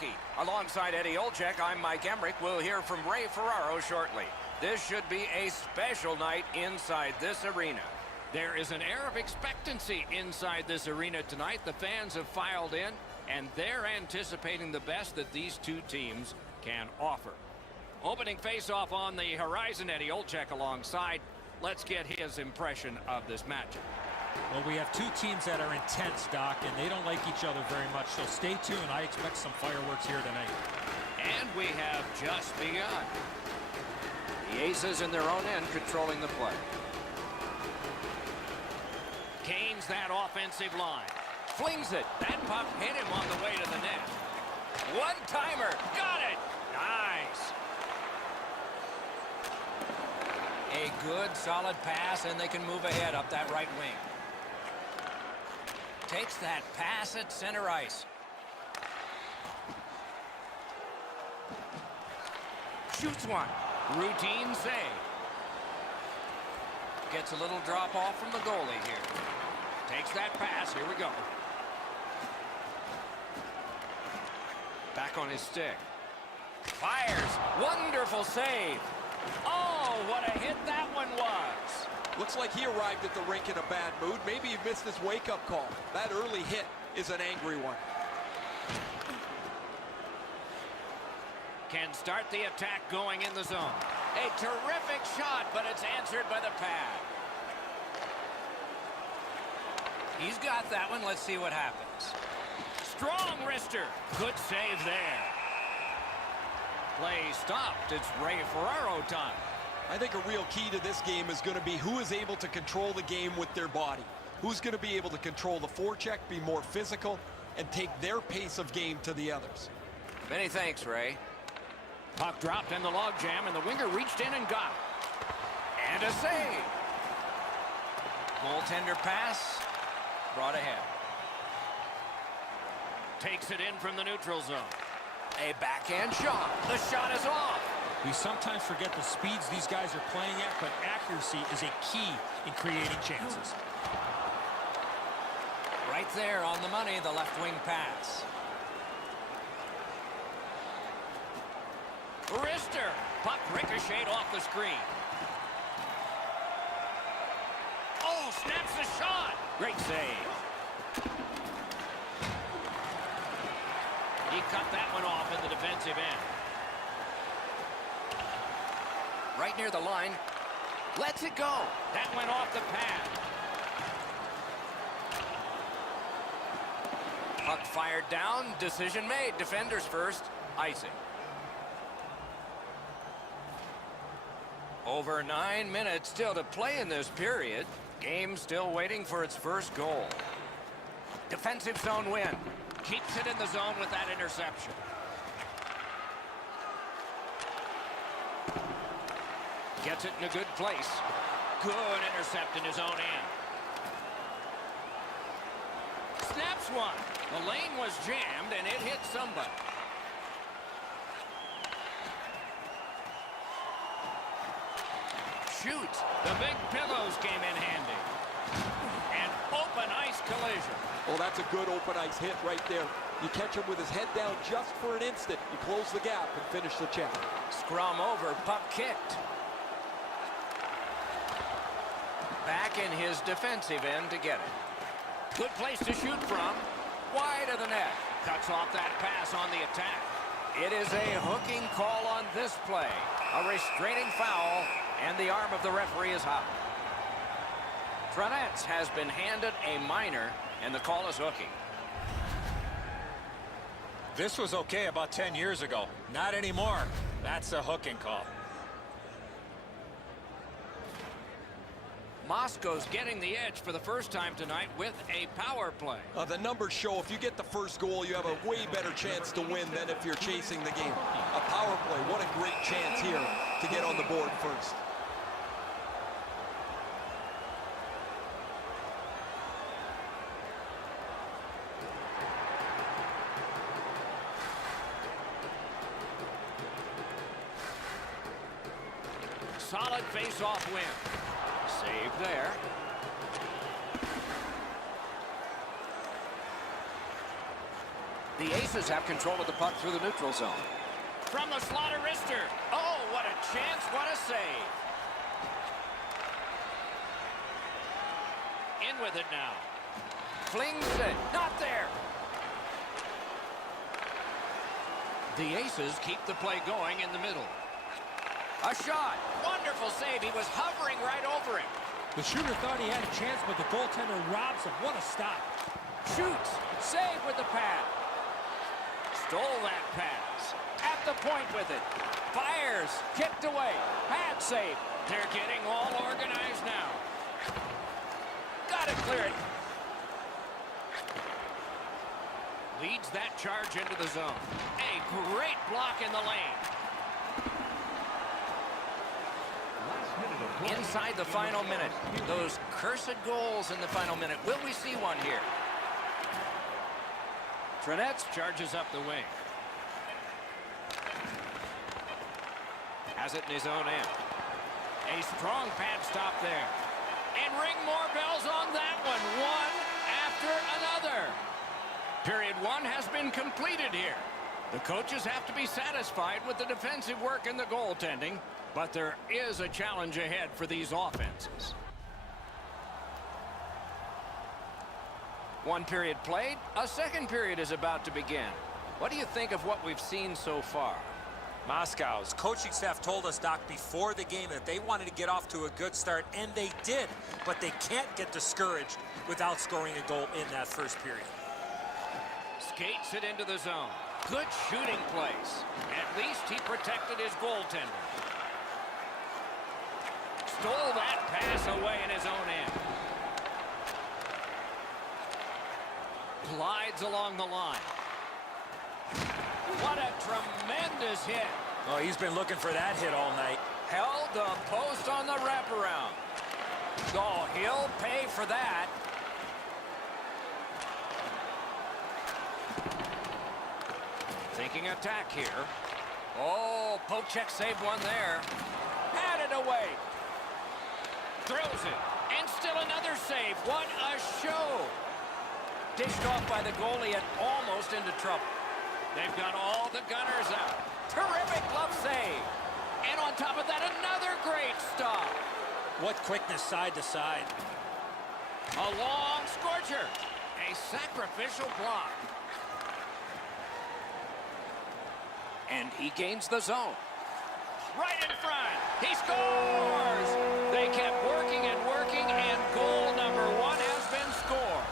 hockey. Alongside Eddie Olczyk, I'm Mike Emmerich. We'll hear from Ray Ferraro shortly. This should be a special night inside this arena. There is an air of expectancy inside this arena tonight. The fans have filed in, and they're anticipating the best that these two teams can offer. Opening face-off on the horizon, Eddie Olczyk alongside. Let's get his impression of this matchup. Well, we have two teams that are intense, Doc, and they don't like each other very much, so stay tuned. I expect some fireworks here tonight. And we have just begun. The Aces in their own end controlling the play. Canes that offensive line. Flings it. That puck hit him on the way to the net. One-timer. Got it. Nice. A good, solid pass, and they can move ahead up that right wing. Takes that pass at center ice. Shoots one. Routine save. Gets a little drop off from the goalie here. Takes that pass. Here we go. Back on his stick. Fires. Wonderful save. Oh, what a hit that one was. Looks like he arrived at the rink in a bad mood. Maybe he missed his wake-up call. That early hit is an angry one. Can start the attack going in the zone. A terrific shot, but it's answered by the pad. He's got that one. Let's see what happens. Strong wrister. Good save there. Play stopped. It's Ray Ferraro time. I think a real key to this game is going to be who is able to control the game with their body. Who's going to be able to control the forecheck, be more physical, and take their pace of game to the others. Many thanks, Ray. Puck dropped in the logjam, and the winger reached in and got it. And a save. Goaltender pass. Brought ahead. Takes it in from the neutral zone. A backhand shot. The shot is off. We sometimes forget the speeds these guys are playing at, but accuracy is a key in creating chances. Right there on the money, the left wing pass. Wrister. Puck ricocheted off the screen. Oh, snaps the shot. Great save. He cut that one off in the defensive end. Right near the line. Lets it go. That went off the pad. Puck fired down. Decision made. Defenders first. Icing. Over 9 minutes still to play in this period. Game still waiting for its first goal. Defensive zone win. Keeps it in the zone with that interception. Gets it in a good place. Good intercept in his own end. Snaps one. The lane was jammed and it hit somebody. Shoots. The big pillows came in handy. An open ice collision. Well, that's a good open ice hit right there. You catch him with his head down just for an instant. You close the gap and finish the check. Scrum over. Puck kicked. Back in his defensive end to get it. Good place to shoot from. Wide of the net. Cuts off that pass on the attack. It is a hooking call on this play. A restraining foul, and the arm of the referee is out. Trshinec has been handed a minor, and the call is hooking. This was okay about 10 years ago. Not anymore. That's a hooking call. Moscow's getting the edge for the first time tonight with a power play. The numbers show if you get the first goal, you have a way better chance to win than if you're chasing the game. A power play, what a great chance here to get on the board first. Solid face-off win. Save there. The Aces have control of the puck through the neutral zone. From the slaughter wrister. Oh, what a chance, what a save. In with it now. Flings it, not there. The Aces keep the play going in the middle. A shot, wonderful save. He was hovering right over him. The shooter thought he had a chance, but the goaltender robs him. What a stop. Shoots, save with the pad. Stole that pass. At the point with it. Fires, kicked away. Pad save. They're getting all organized now. Gotta clear it. Leads that charge into the zone. A great block in the lane. Inside the final minute. Those cursed goals in the final minute. Will we see one here? Trshinec charges up the wing. Has it in his own end. A strong pad stop there. And ring more bells on that one. One after another. Period one has been completed here. The coaches have to be satisfied with the defensive work and the goaltending, but there is a challenge ahead for these offenses. One period played, a second period is about to begin. What do you think of what we've seen so far? Moscow's coaching staff told us, Doc, before the game that they wanted to get off to a good start, and they did, but they can't get discouraged without scoring a goal in that first period. Skates it into the zone. Good shooting place. At least he protected his goaltender. Stole that pass away in his own end. Glides along the line. What a tremendous hit. Oh, he's been looking for that hit all night. Held the post on the wraparound. Oh, he'll pay for that. Thinking attack here. Oh, poke check saved one there. Had it away. Throws it. And still another save. What a show. Dished off by the goalie and almost into trouble. They've got all the gunners out. Terrific glove save. And on top of that, another great stop. What quickness side to side. A long scorcher. A sacrificial block. And he gains the zone. Right in front. He scores! They kept working and working, and goal number one has been scored.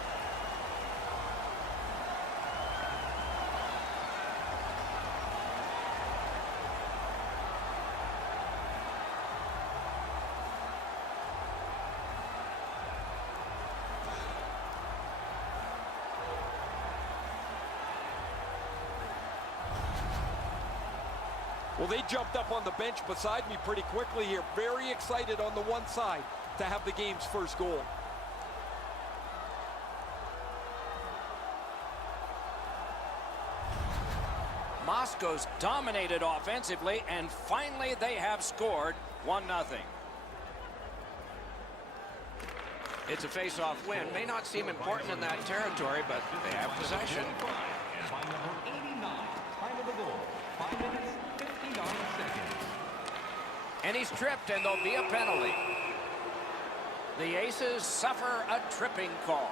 Well, they jumped up on the bench beside me pretty quickly here. Very excited on the one side to have the game's first goal. Moscow's dominated offensively, and finally they have scored 1-0. It's a face-off win. May not seem important in that territory, but they have possession. By number 89, time of the goal, 5 minutes, 59 seconds. And he's tripped, and there'll be a penalty. The Aces suffer a tripping call.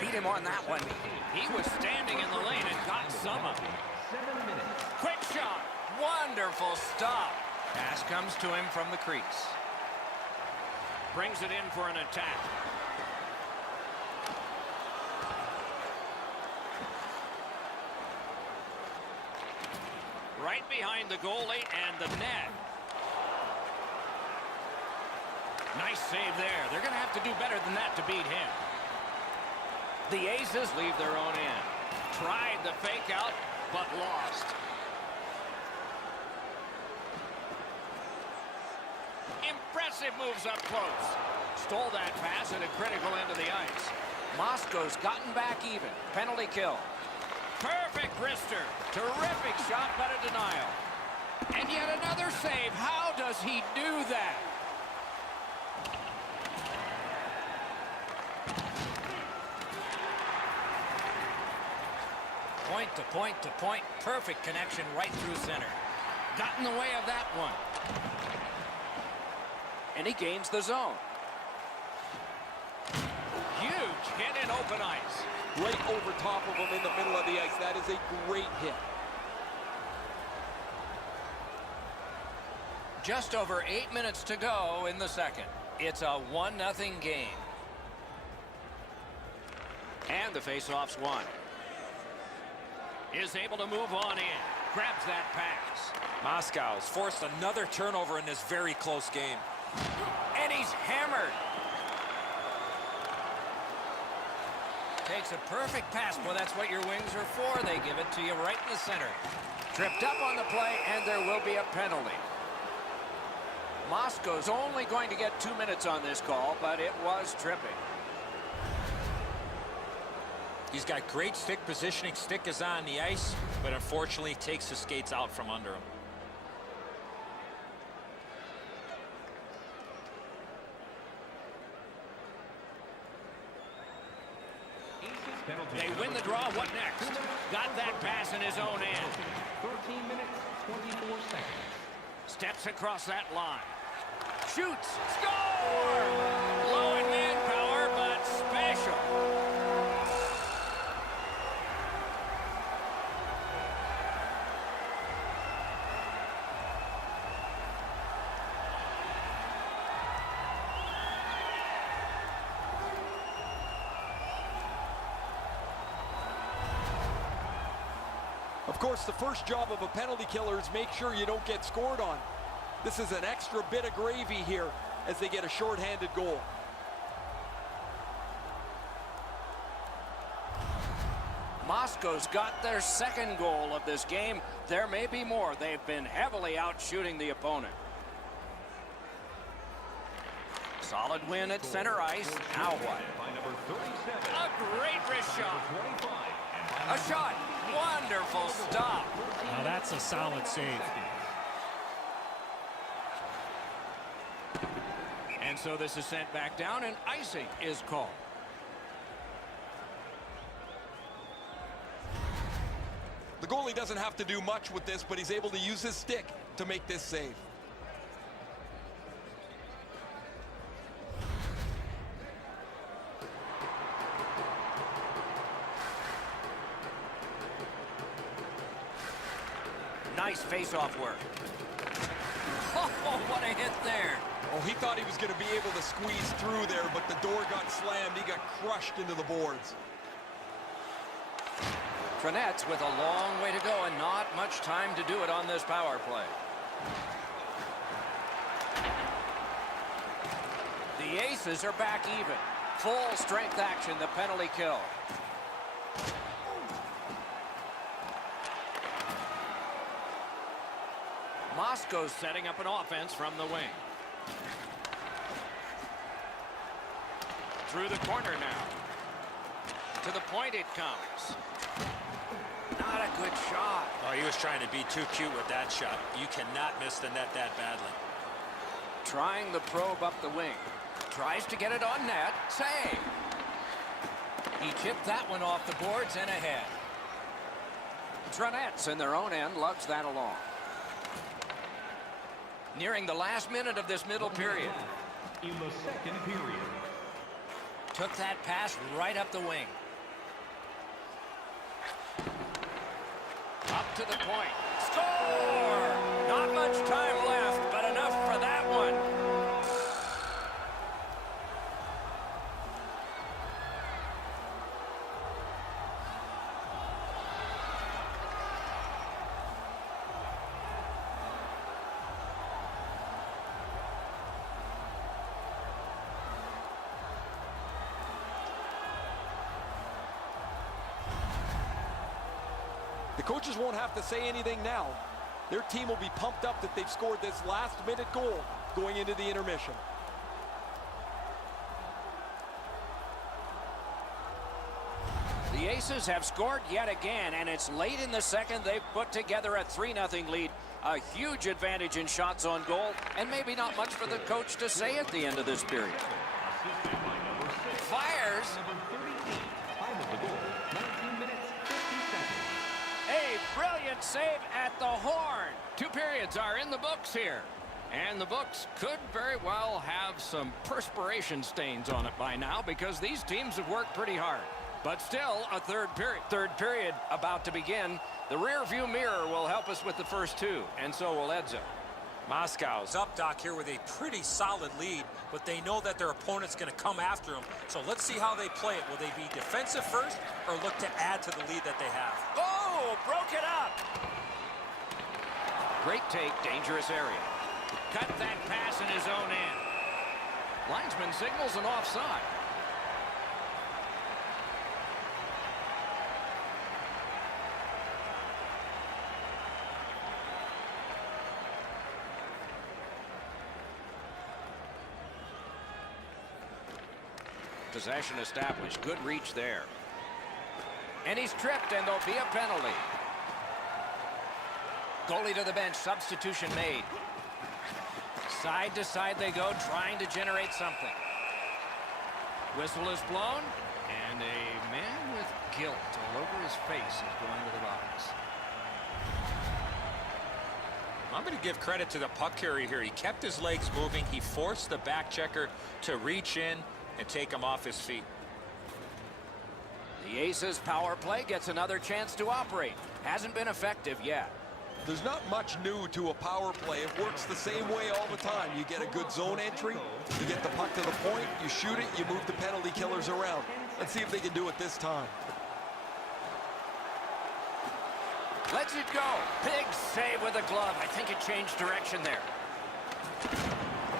Beat him on that one. He was standing in the lane and got some of it. 7 minutes. Quick shot. Wonderful stop. Pass comes to him from the crease. Brings it in for an attack. Right behind the goalie and the net. Nice save there. They're going to have to do better than that to beat him. The Aces leave their own end. Tried the fake out, but lost. Impressive moves up close. Stole that pass at a critical end of the ice. Moscow's gotten back even. Penalty kill. Perfect wrister. Terrific shot, but a denial. And yet another save. How does he do that? Point to point to point. Perfect connection right through center. Got in the way of that one. And he gains the zone. Huge hit in open ice. Right over top of him in the middle of the ice. That is a great hit. Just over 8 minutes to go in the second. It's a 1-0 game. And the faceoff's won. Is able to move on in. Grabs that pass. Moscow's forced another turnover in this very close game. And he's hammered. Takes a perfect pass. Well, that's what your wings are for. They give it to you right in the center. Tripped up on the play, and there will be a penalty. Moscow's only going to get 2 minutes on this call, but it was tripping. He's got great stick positioning. Stick is on the ice, but unfortunately takes the skates out from under him. They win the draw. What next? Got that pass in his own end. 13 minutes, 24 seconds. Steps across that line. Shoots. Score! Low in manpower, but special. Of course, the first job of a penalty killer is make sure you don't get scored on. This is an extra bit of gravy here as they get a shorthanded goal. Moscow's got their second goal of this game. There may be more. They've been heavily out shooting the opponent. Solid win at center ice. Now what? A great wrist shot. A shot. Wonderful stop. Now that's a solid save. And so this is sent back down, and icing is called. The goalie doesn't have to do much with this, but he's able to use his stick to make this save. Nice face-off work. Oh, what a hit there. Oh, he thought he was going to be able to squeeze through there, but the door got slammed. He got crushed into the boards. Trshinec with a long way to go and not much time to do it on this power play. The Aces are back even. Full strength action, the penalty kill. Moscow's setting up an offense from the wing. Through the corner now. To the point it comes. Not a good shot. Oh, he was trying to be too cute with that shot. You cannot miss the net that badly. Trying the probe up the wing. Tries to get it on net. Save. He chipped that one off the boards and ahead. Trshinec in their own end lugs that along. Nearing the last minute of this middle period. In the second period. Took that pass right up the wing. Up to the point. Score! Not much time left, but enough for that one. The coaches won't have to say anything now. Their team will be pumped up that they've scored this last-minute goal going into the intermission. The Aces have scored yet again, and it's late in the second. They've put together a 3-0 lead. A huge advantage in shots on goal, and maybe not much for the coach to say at the end of this period. Assisted by number 6. Fires. Number 38. Time of the goal, 19 minutes, 50 seconds. A brilliant save at the horn. 2 periods are in the books here. And the books could very well have some perspiration stains on it by now because these teams have worked pretty hard. But still, a third period about to begin. The rear view mirror will help us with the first 2, and so will Edzo. Moscow's up, Doc, here with a pretty solid lead, but they know that their opponent's going to come after them. So let's see how they play it. Will they be defensive first or look to add to the lead that they have? Oh, broke it up. Great take, dangerous area. Cut that pass in his own end. Linesman signals an offside. Possession established. Good reach there. And he's tripped, and there'll be a penalty. Goalie to the bench. Substitution made. Side to side they go, trying to generate something. Whistle is blown, and a man with guilt all over his face is going to the box. I'm going to give credit to the puck carrier here. He kept his legs moving. He forced the back checker to reach in and take him off his feet. The Aces power play gets another chance to operate. Hasn't been effective yet. There's not much new to a power play. It works the same way all the time. You get a good zone entry, you get the puck to the point, you shoot it, you move the penalty killers around. Let's see if they can do it this time. Lets it go. Big save with a glove. I think it changed direction there.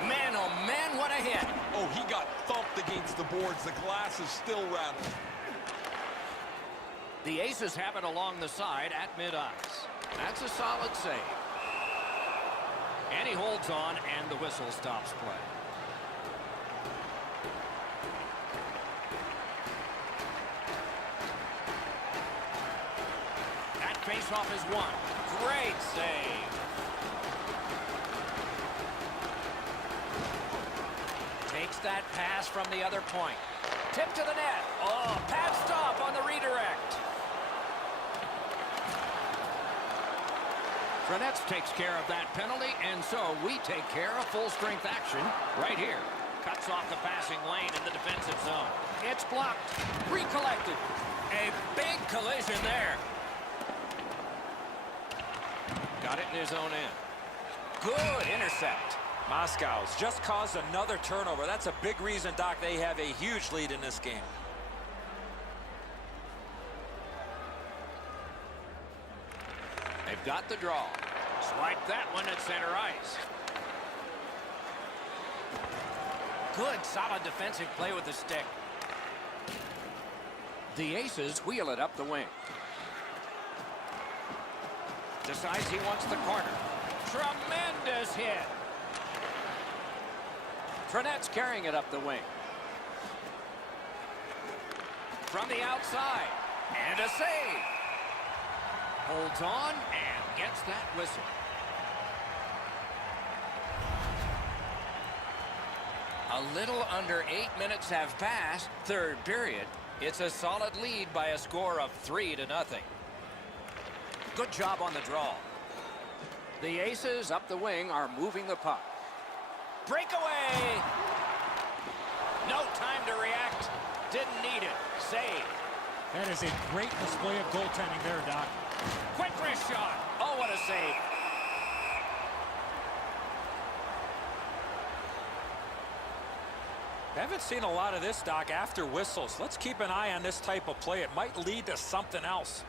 Man, oh man, what a hit. Oh, he got thumped against the boards. The glass is still rattled. The Aces have it along the side at mid-ice. That's a solid save. And he holds on, and the whistle stops play. That faceoff is won. Great save. Takes that pass from the other point. Tip to the net. Oh, pad stop on the redirect. Trshinec takes care of that penalty, and so we take care of full-strength action right here. Cuts off the passing lane in the defensive zone. It's blocked. Recollected. A big collision there. Got it in his own end. Good intercept. Moscow's just caused another turnover. That's a big reason, Doc, they have a huge lead in this game. They've got the draw. Swipe that one at center ice. Good, solid defensive play with the stick. The Aces wheel it up the wing. Decides he wants the corner. Tremendous hit. Trshiniec carrying it up the wing. From the outside. And a save. Holds on and gets that whistle. A little under 8 minutes have passed. Third period. It's a solid lead by a score of 3-0. Good job on the draw. The Aces up the wing are moving the puck. Breakaway! No time to react. Didn't need it. Save. That is a great display of goaltending there, Doc. Quick wrist shot. Oh, what a save. Haven't seen a lot of this, Doc, after whistles. Let's keep an eye on this type of play. It might lead to something else.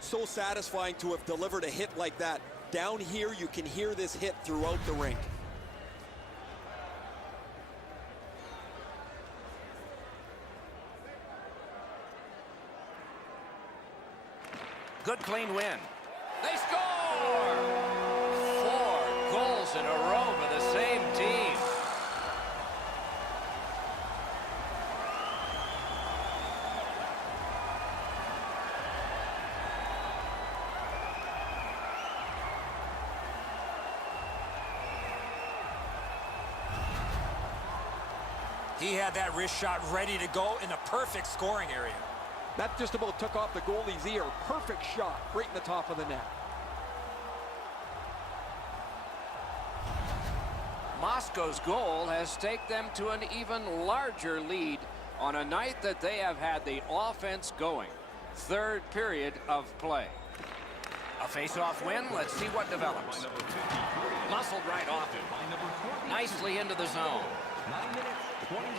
So satisfying to have delivered a hit like that. Down here, you can hear this hit throughout the rink. Good clean win. They score! 4 goals in a row for the same team. He had that wrist shot ready to go in the perfect scoring area. That just about took off the goalie's ear. Perfect shot right in the top of the net. Moscow's goal has staked them to an even larger lead on a night that they have had the offense going. Third period of play. A face-off win. Let's see what develops. Muscled right off it. Nicely into the zone.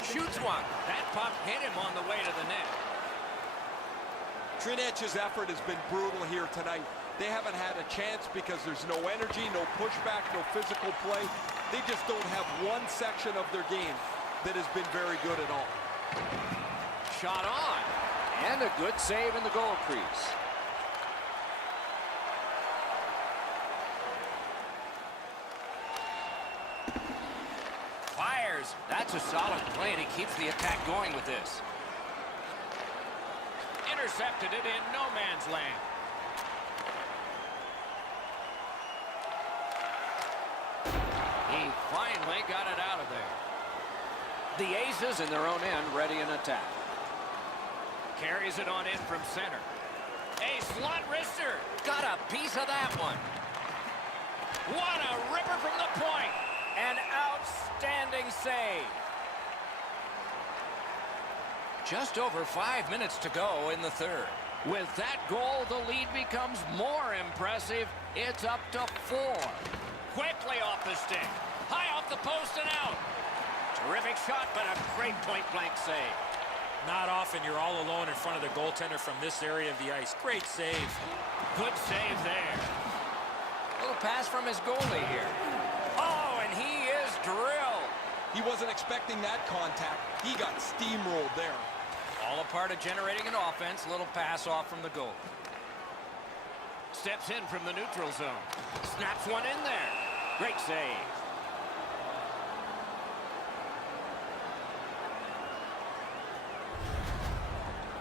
Shoots one. That puck hit him on the way to the net. Tršinec's effort has been brutal here tonight. They haven't had a chance because there's no energy, no pushback, no physical play. They just don't have one section of their game that has been very good at all. Shot on. And a good save in the goal crease. Fires. That's a solid play, and he keeps the attack going with this. Intercepted it in no man's land. He finally got it out of there. The Aces in their own end, ready in attack. Carries it on in from center. A slot wrister. Got a piece of that one. What a ripper from the point. An outstanding save. Just over 5 minutes to go in the third. With that goal, the lead becomes more impressive. It's up to 4. Quickly off the stick. High off the post and out. Terrific shot, but a great point-blank save. Not often you're all alone in front of the goaltender from this area of the ice. Great save. Good save there. Little pass from his goalie here. Oh, and he is drilled. He wasn't expecting that contact. He got steamrolled there. All a part of generating an offense. Little pass off from the goal. Steps in from the neutral zone. Snaps one in there. Great save.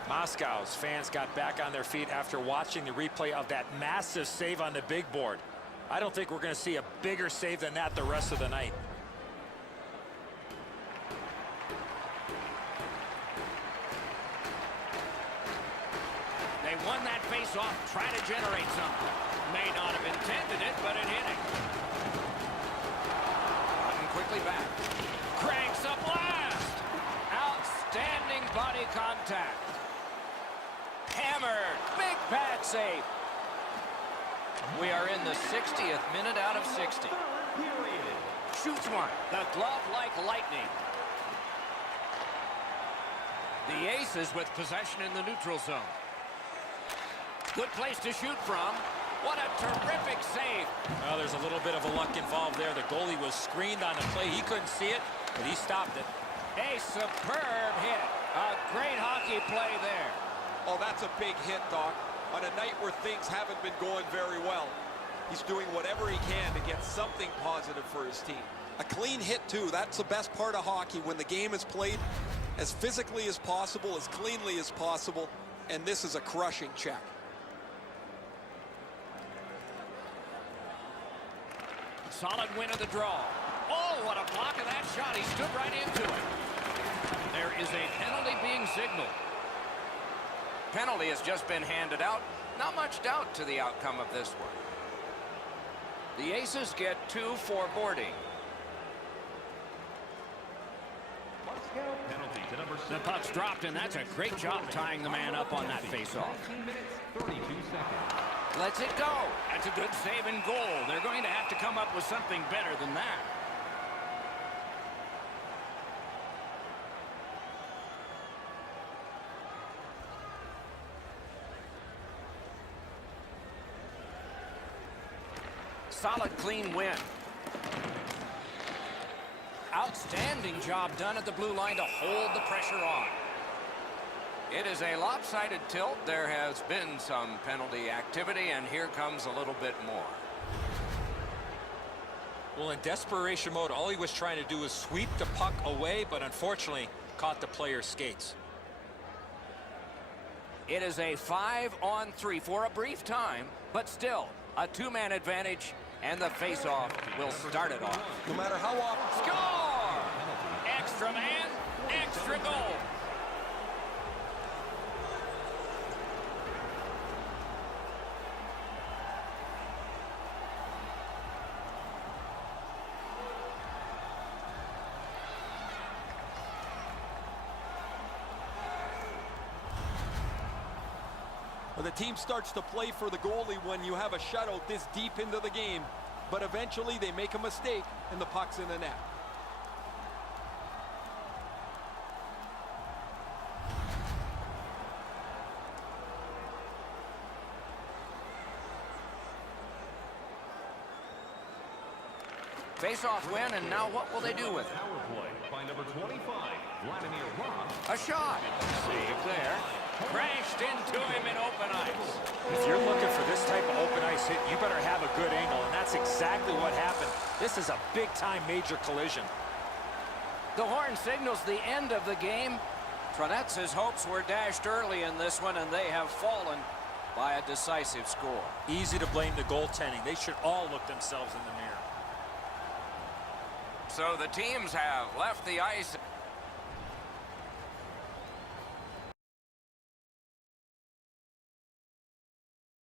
Moscow's fans got back on their feet after watching the replay of that massive save on the big board. I don't think we're going to see a bigger save than that the rest of the night. They won that face-off, trying to generate something. May not have intended it, but it hit it. Cutting quickly back. Cranks a blast. Outstanding body contact. Hammered. Big pad save. We are in the 60th minute out of 60. Shoots one. The glove like lightning. The Aces with possession in the neutral zone. Good place to shoot from. What a terrific save. Well, there's a little bit of a luck involved there. The goalie was screened on the play. He couldn't see it, but he stopped it. A superb hit. A great hockey play there. Oh, that's a big hit, Doc. On a night where things haven't been going very well, he's doing whatever he can to get something positive for his team. A clean hit, too. That's the best part of hockey, when the game is played as physically as possible, as cleanly as possible, and this is a crushing check. Solid win of the draw. Oh, what a block of that shot. He stood right into it. There is a penalty being signaled. Penalty has just been handed out. Not much doubt to the outcome of this one. The Aces get 2 for boarding. Penalty to number 6. The puck's dropped, and that's a great job tying the man up on that faceoff. 19 minutes, 32 seconds. Lets it go. That's a good save and goal. They're going to have to come up with something better than that. Solid, clean win. Outstanding job done at the blue line to hold the pressure on. It is a lopsided tilt. There has been some penalty activity, and here comes a little bit more. Well, in desperation mode, all he was trying to do was sweep the puck away, but unfortunately caught the player's skates. It is a 5-on-3 for a brief time, but still a 2-man advantage, and the face-off will start it off. No matter how often... Score! Extra man, extra goal. Well, the team starts to play for the goalie when you have a shutout this deep into the game, but eventually they make a mistake and the puck's in the net. Face-off win, and now what will they do with it? Power play by number 25, Vladimir Ross. A shot. Save there. Crashed into him in open ice. If you're looking for this type of open ice hit, you better have a good angle, and that's exactly what happened. This is a big-time major collision. The horn signals the end of the game. Tršinec's hopes were dashed early in this one, and they have fallen by a decisive score. Easy to blame the goaltending. They should all look themselves in the mirror. So the teams have left the ice.